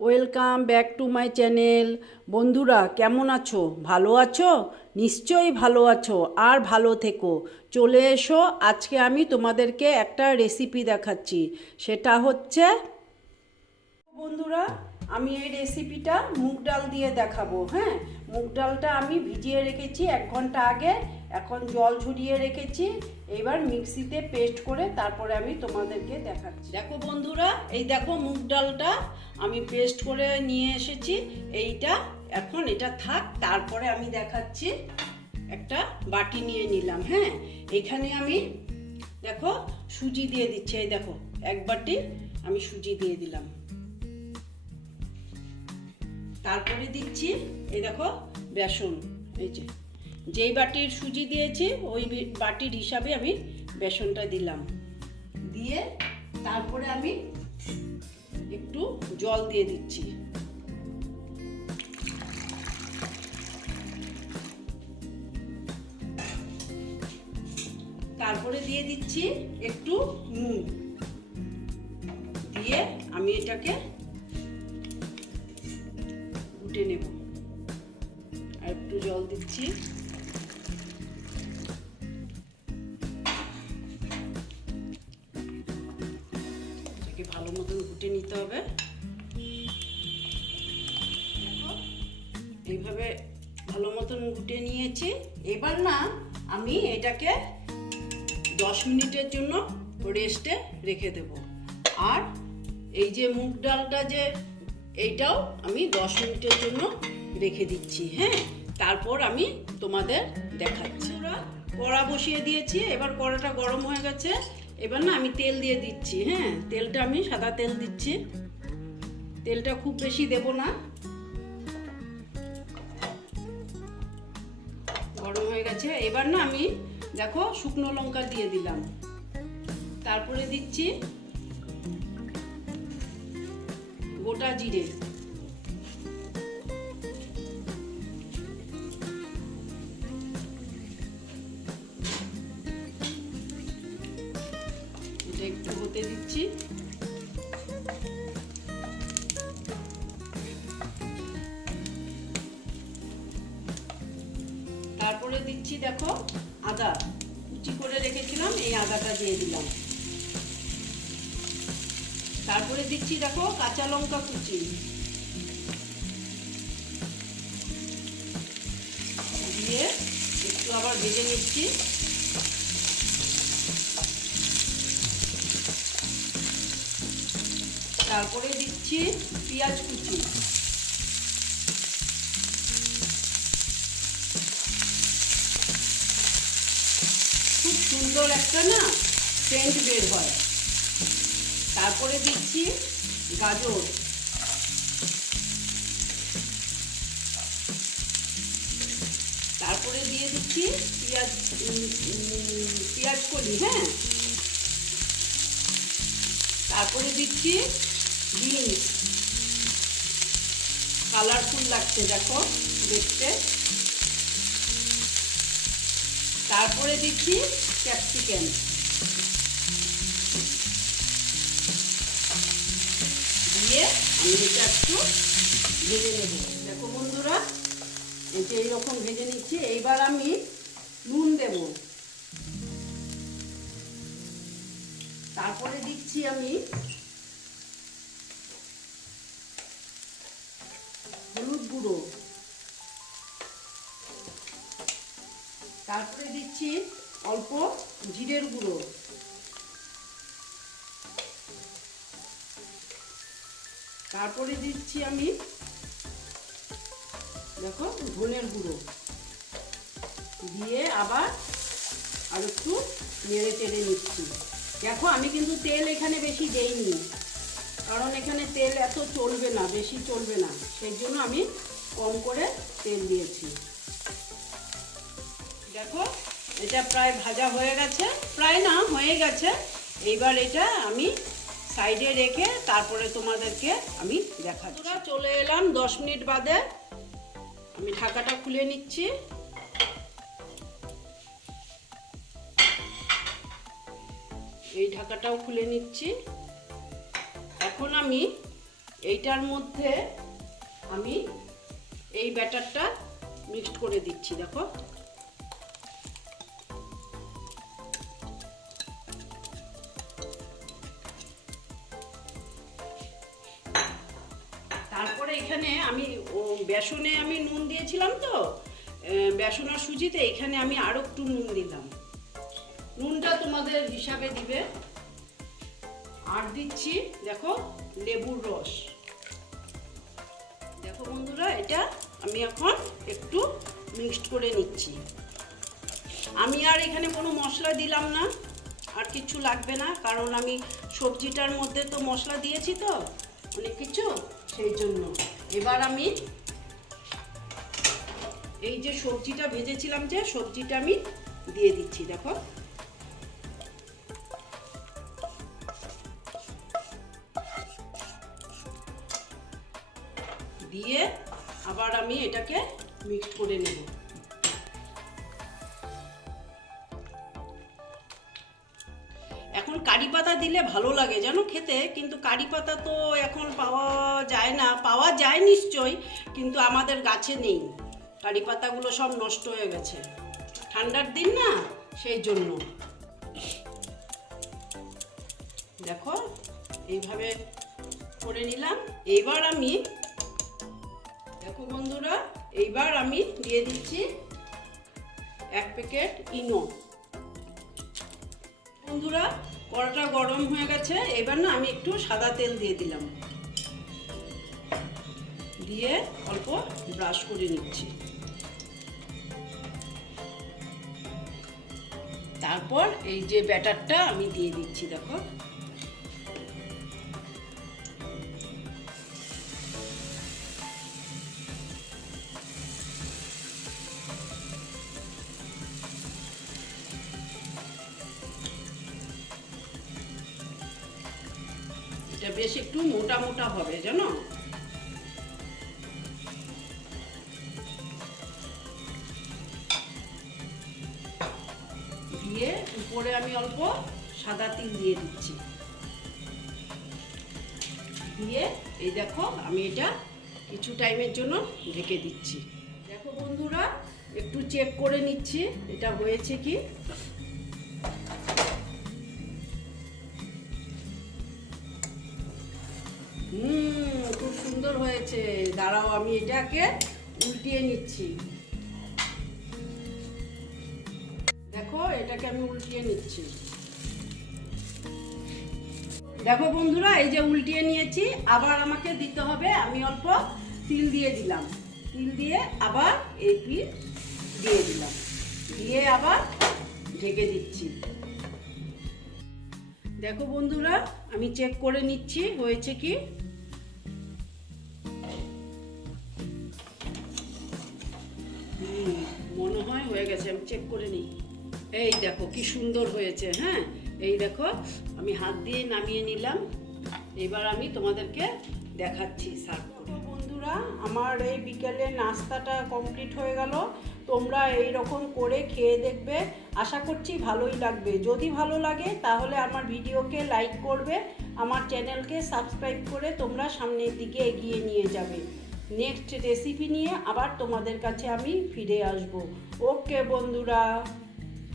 Welcome back to my channel. বন্ধুরা, কেমন আছো? ভালো আছো? নিশ্চয়ই ভালো আছো আর ভালো থেকো। চলে এসো, আজকে আমি তোমাদেরকে একটা রেসিপি দেখাচ্ছি। সেটা হচ্ছে, বন্ধুরা, আমি এই রেসিপিটা মুগ ডাল দিয়ে দেখাবো হ্যাঁ? মুগ ডালটা আমি ভিজিয়ে রেখেছি এক ঘণ্টা আগে। এখন জল ঝরিয়ে রেখেছি, এবার মিক্সিতে পেস্ট করে তারপরে আমি তোমাদেরকে দেখাচ্ছি। দেখো বন্ধুরা, এই দেখো মুগ ডালটা আমি পেস্ট করে নিয়ে এসেছি, এইটা এখন এটা থাক, তারপরে আমি দেখাচ্ছি, একটা বাটি নিয়ে নিলাম হ্যাঁ? এখানে আমি দেখো সুজি দিয়ে দিচ্ছি, এই দেখো, এক বাটি আমি সুজি দিয়ে দিলাম। তারপরে দিচ্ছি, এই দেখো বেসন, এই যে। যেই বাটির সুজি দিয়েছি, ওই বাটির হিসাবে আমি বেসনটা দিলাম। দিয়ে তারপরে আমি একটু জল দিয়ে দিচ্ছি। তারপরে দিয়ে দিচ্ছি একটু নুন। দিয়ে আমি এটাকে ফুটে নেব। আর একটু জল দিচ্ছি। এটাকে ভালো মতন ফুটে নিতে হবে। এইভাবে ভালো মতন ফুটে নিয়েছি। এবার না, আমি এটাকে দশ মিনিটের জন্য রেস্টে রেখে দেব। আর এই যে মুগ ডালটা যে, এইটাও আমি দশ মিনিটের জন্য রেখে দিচ্ছি হ্যাঁ? তারপর আমি তোমাদের দেখাচ্ছি। ওরা কড়া বসিয়ে দিয়েছি, এবার কড়াটা গরম হয়ে গেছে। এবার না আমি তেল দিয়ে দিচ্ছি হ্যাঁ? তেলটা আমি সাদা তেল দিচ্ছি। তেলটা খুব বেশি দেব না। গরম হয়ে গেছে। এবার না আমি, দেখো, শুকনো লঙ্কা দিয়ে দিলাম। তারপরে দিচ্ছি গোটা জিরে। তারপরে দিচ্ছি, দেখো, আদা। কুচি করে রেখেছিলাম, এই আদাটা দিয়ে দিলাম। তারপরে দিচ্ছি, দেখো, কাঁচা লঙ্কা কুচি। দিয়ে একটু আবার ভেজে নিচ্ছি। তারপরে দিচ্ছি পেঁয়াজ কুচি খুব সুন্দর একটা না সেন্ট বের হয়। তারপরে দিচ্ছি গাজর। তারপরে দিয়ে দিচ্ছি পেঁয়াজ পেঁয়াজ কলি হ্যাঁ? তারপরে দিচ্ছি বিনস। কালারফুল লাগছে, দেখো, দেখতে। তারপরে দিচ্ছি ক্যাপসিকাম। দিয়ে আমি এটা একটু ভেজে নেব। দেখো বন্ধুরা যে এইরকম ভেজে নিচ্ছি। এইবার আমি নুন দেব। তারপরে দিচ্ছি আমি দিচ্ছি অল্প জিরের গুঁড়ো। তারপরে দিচ্ছি আমি, দেখো, ধনের গুঁড়ো। দিয়ে আবার আর একটু নেড়ে চেড়ে নিচ্ছি। দেখো, আমি কিন্তু তেল এখানে বেশি দেইনি, কারণ এখানে তেল এত চলবে না, বেশি চলবে না। সেই জন্য আমি কম করে তেল দিয়েছি। দেখো এটা প্রায় ভাজা হয়ে গেছে, প্রায় না, হয়ে গেছে। এইবার এটা আমি সাইডে রেখে তারপরে তোমাদেরকে আমি দেখা দেখাচ্ছি চলে এলাম দশ মিনিট বাদে। আমি ঢাকাটা খুলে নিচ্ছি। এই ঢাকাটাও খুলে নিচ্ছি। এখন আমি এইটার মধ্যে আমি এই ব্যাটারটা মিক্সড করে দিচ্ছি, দেখো। এখানে আমি বেসনে আমি নুন দিয়েছিলাম তো বেসন আর সুজিতে, এখানে আমি আরও একটু নুন দিলাম। নুনটা তোমাদের হিসাবে দিবে। আর দিচ্ছি, দেখো, লেবুর রস। দেখো বন্ধুরা, এটা আমি এখন একটু মিক্সড করে নিচ্ছি। আমি আর এখানে কোনো মশলা দিলাম না, আর কিছু লাগবে না, কারণ আমি সবজিটার মধ্যে তো মশলা দিয়েছি তো, অনেক কিছু, সেই জন্য। এবার আমি এই যে সবজিটা ভেজেছিলাম যে সবজিটা আমি দিয়ে দিচ্ছি, দেখো। দিয়ে আবার আমি এটাকে মিক্স করে নেব। কারি পাতা দিলে ভালো লাগে, জানো খেতে? কিন্তু কারি পাতা তো এখন পাওয়া যায় না। পাওয়া যায় নিশ্চয়ই, কিন্তু আমাদের গাছে নেই। কারি পাতাগুলো সব নষ্ট হয়ে গেছে। ঠান্ডার দিন না, সেই জন্য। দেখো, এইভাবে করে নিলাম। এইবার আমি, দেখো বন্ধুরা, এইবার আমি দিয়ে দিচ্ছি এক প্যাকেট ইনো। বন্ধুরা কড়াটা গরম হয়ে গেছে, এবার না আমি একটু সাদা তেল দিয়ে দিলাম। দিয়ে অল্প ব্রাশ করে নিচ্ছি। তারপর এই যে ব্যাটারটা আমি দিয়ে দিচ্ছি, দেখো। এটা বেশ একটু মোটা মোটা হবে, জানো? দিয়ে উপরে আমি অল্প সাদা তিল দিয়ে দিচ্ছি। দিয়ে এই দেখো, আমি এটা কিছু টাইমের জন্য ঢেকে দিচ্ছি। দেখো বন্ধুরা, একটু চেক করে নিচ্ছি, এটা হয়েছে কি? হুম, খুব সুন্দর হয়েছে। দাঁড়াও, আমি এটাকে উল্টিয়ে নিচ্ছি। দেখো, এটাকে আমি উল্টিয়ে নিচ্ছি। দেখো বন্ধুরা, এই যে উল্টিয়ে নিয়েছি, আবার আমাকে দিতে হবে, আমি অল্প তিল দিয়ে দিলাম। তিল দিয়ে আবার এই পিঠ দিয়ে দিলাম। দিয়ে আবার ঢেকে দিচ্ছি। দেখো বন্ধুরা, আমি চেক করে নিচ্ছি, হয়েছে কি? মনে হয় হয়ে গেছে, আমি চেক করে নিই। এই দেখো কি সুন্দর হয়েছে হ্যাঁ? এই দেখো, আমি হাত দিয়ে নামিয়ে নিলাম। এবার আমি তোমাদেরকে দেখাচ্ছি, সার্ভ বন্ধুরা, আমার এই বিকেলে নাস্তাটা কমপ্লিট হয়ে গেল। তোমরা এই রকম করে খেয়ে দেখবে। আশা করছি ভালোই লাগবে। যদি ভালো লাগে, তাহলে আমার ভিডিওকে লাইক করবে। আমার চ্যানেলকে সাবস্ক্রাইব করে তোমরা সামনের দিকে এগিয়ে নিয়ে যাবে। নেক্সট রেসিপি নিয়ে আবার তোমাদের কাছে আমি ফিরে আসব। ওকে বন্ধুরা।